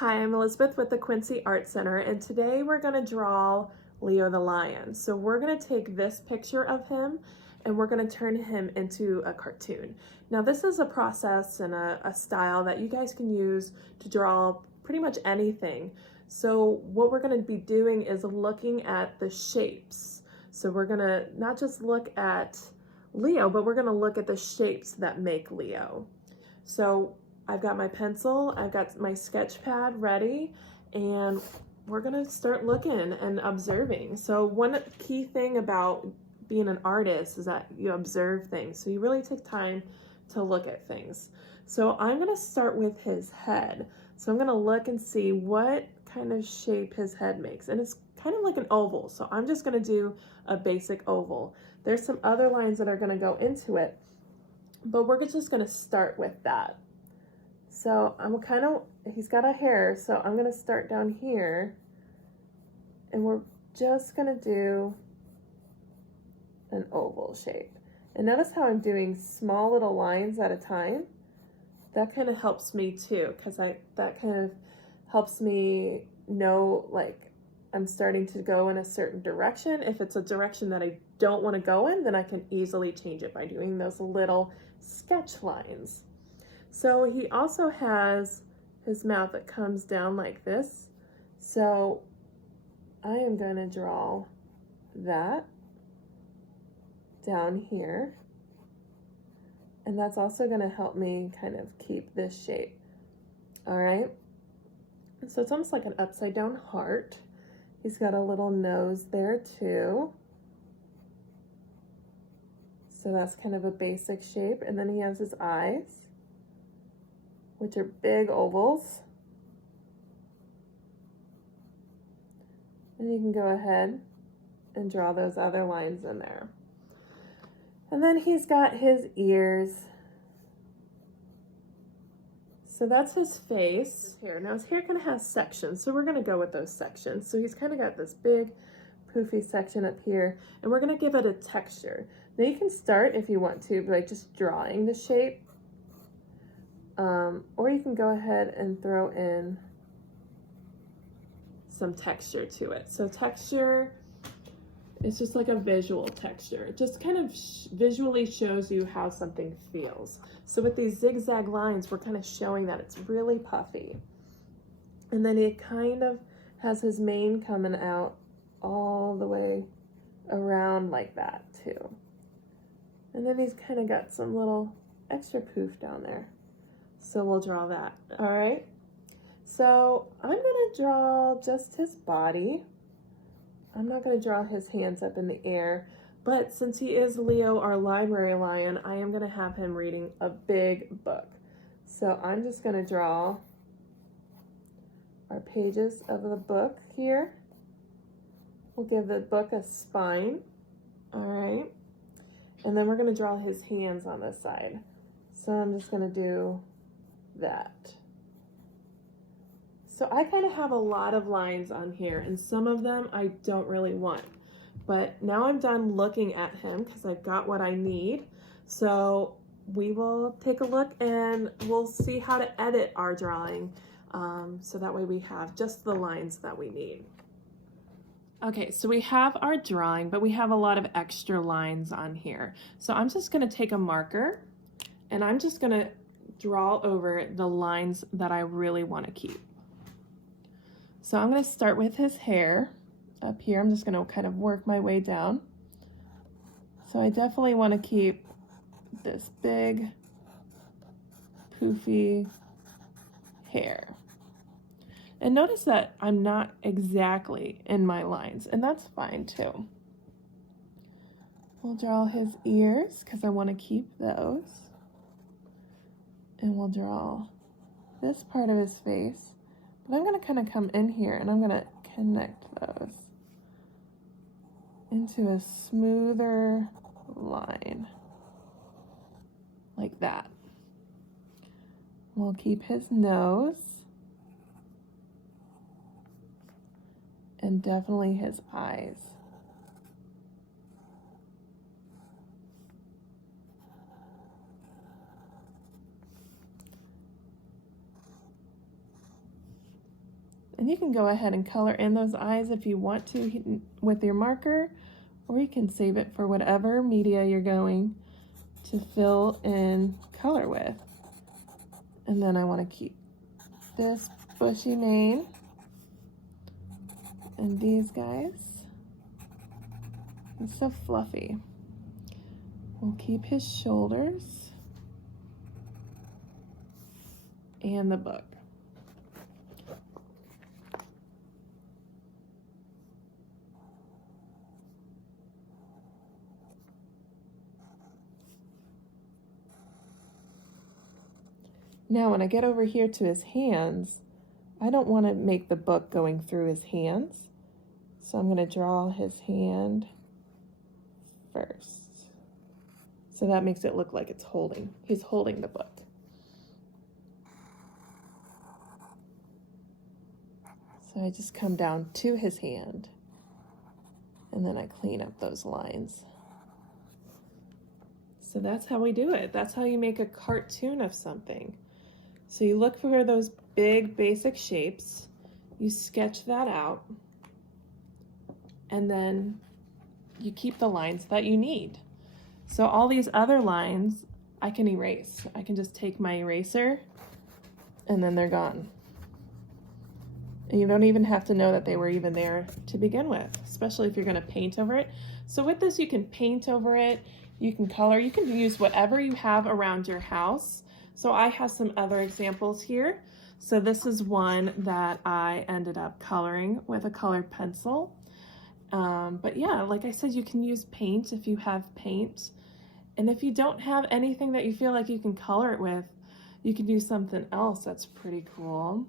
Hi, I'm Elizabeth with the Quincy Art Center, and today we're going to draw Leo the lion. So we're going to take this picture of him and we're going to turn him into a cartoon. Now this is a process and a style that you guys can use to draw pretty much anything. So what we're going to be doing is looking at the shapes. So we're going to not just look at Leo, but we're going to look at the shapes that make Leo. So I've got my pencil, I've got my sketch pad ready, and we're gonna start looking and observing. So one key thing about being an artist is that you observe things. So you really take time to look at things. So I'm gonna start with his head. So I'm gonna look and see what kind of shape his head makes. And it's kind of like an oval. So I'm just gonna do a basic oval. There's some other lines that are gonna go into it, but we're just gonna start with that. So he's got a hair, so I'm gonna start down here and we're just gonna do an oval shape. And notice how I'm doing small little lines at a time. That kind of helps me too, because that kind of helps me know like I'm starting to go in a certain direction. If it's a direction that I don't want to go in, then I can easily change it by doing those little sketch lines. So he also has his mouth that comes down like this. So I am going to draw that down here. And that's also going to help me kind of keep this shape. All right. So it's almost like an upside down heart. He's got a little nose there too. So that's kind of a basic shape. And then he has his eyes, which are big ovals. And you can go ahead and draw those other lines in there. And then he's got his ears. So that's his face. His hair. Now his hair kind of has sections, so we're gonna go with those sections. So he's kind of got this big poofy section up here, and we're gonna give it a texture. Now you can start, if you want to, by just drawing the shape. Or you can go ahead and throw in some texture to it. So texture is just like a visual texture. It just kind of visually shows you how something feels. So with these zigzag lines, we're kind of showing that it's really puffy. And then he kind of has his mane coming out all the way around like that too. And then he's kind of got some little extra poof down there. So we'll draw that, all right? So I'm gonna draw just his body. I'm not gonna draw his hands up in the air, but since he is Leo, our library lion, I am gonna have him reading a big book. So I'm just gonna draw our pages of the book here. We'll give the book a spine, all right? And then we're gonna draw his hands on this side. So I'm just gonna do that. So I kind of have a lot of lines on here, and some of them I don't really want. But now I'm done looking at him because I've got what I need. So we will take a look and we'll see how to edit our drawing. So that way we have just the lines that we need. Okay, so we have our drawing, but we have a lot of extra lines on here. So I'm just gonna take a marker and I'm just gonna draw over the lines that I really want to keep. So I'm going to start with his hair up here. I'm just going to kind of work my way down. So I definitely want to keep this big poofy hair. And notice that I'm not exactly in my lines, and that's fine too. We'll draw his ears because I want to keep those. And we'll draw this part of his face. But I'm going to kind of come in here and I'm going to connect those into a smoother line. Like that. We'll keep his nose. And definitely his eyes. you can go ahead and color in those eyes if you want to with your marker, or you can save it for whatever media you're going to fill in color with. And then I want to keep this bushy mane and these guys. He's so fluffy. We'll keep his shoulders and the book. Now when I get over here to his hands, I don't want to make the book going through his hands. So I'm going to draw his hand first. So that makes it look like he's holding the book. So I just come down to his hand and then I clean up those lines. So that's how we do it. That's how you make a cartoon of something. So you look for those big basic shapes, you sketch that out, and then you keep the lines that you need. So all these other lines I can erase. I can just take my eraser and then they're gone. And you don't even have to know that they were even there to begin with, especially if you're going to paint over it. So with this, you can paint over it, you can color, you can use whatever you have around your house. So I have some other examples here. So this is one that I ended up coloring with a colored pencil. But yeah, like I said, you can use paint if you have paint. And if you don't have anything that you feel like you can color it with, you can do something else that's pretty cool.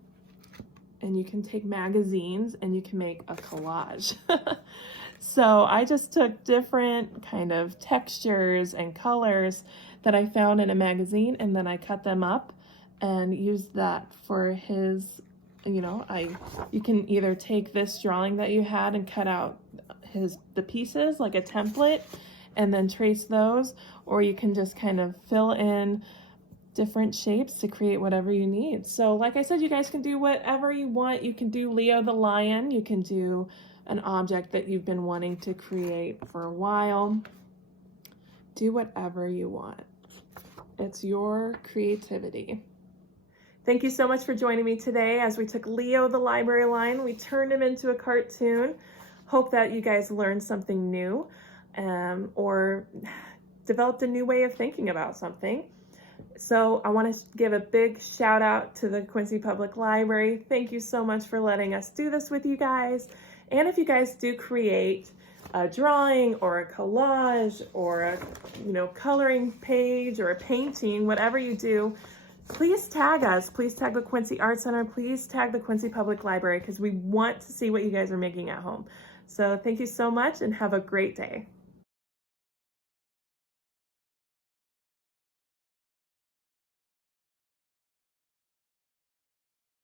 And you can take magazines and you can make a collage. So I just took different kind of textures and colors that I found in a magazine, and then I cut them up and used that for his, you can either take this drawing that you had and cut out the pieces like a template and then trace those, or you can just kind of fill in different shapes to create whatever you need. So like I said, you guys can do whatever you want. You can do Leo the lion, you can do an object that you've been wanting to create for a while. Do whatever you want. It's your creativity. Thank you so much for joining me today as we took Leo the library lion, we turned him into a cartoon. Hope that you guys learned something new or developed a new way of thinking about something. So I want to give a big shout out to the Quincy Public Library. Thank you so much for letting us do this with you guys. And if you guys do create a drawing or a collage or a coloring page or a painting, whatever you do, please tag us. Please tag the Quincy Art Center. Please tag the Quincy Public Library because we want to see what you guys are making at home. So thank you so much and have a great day.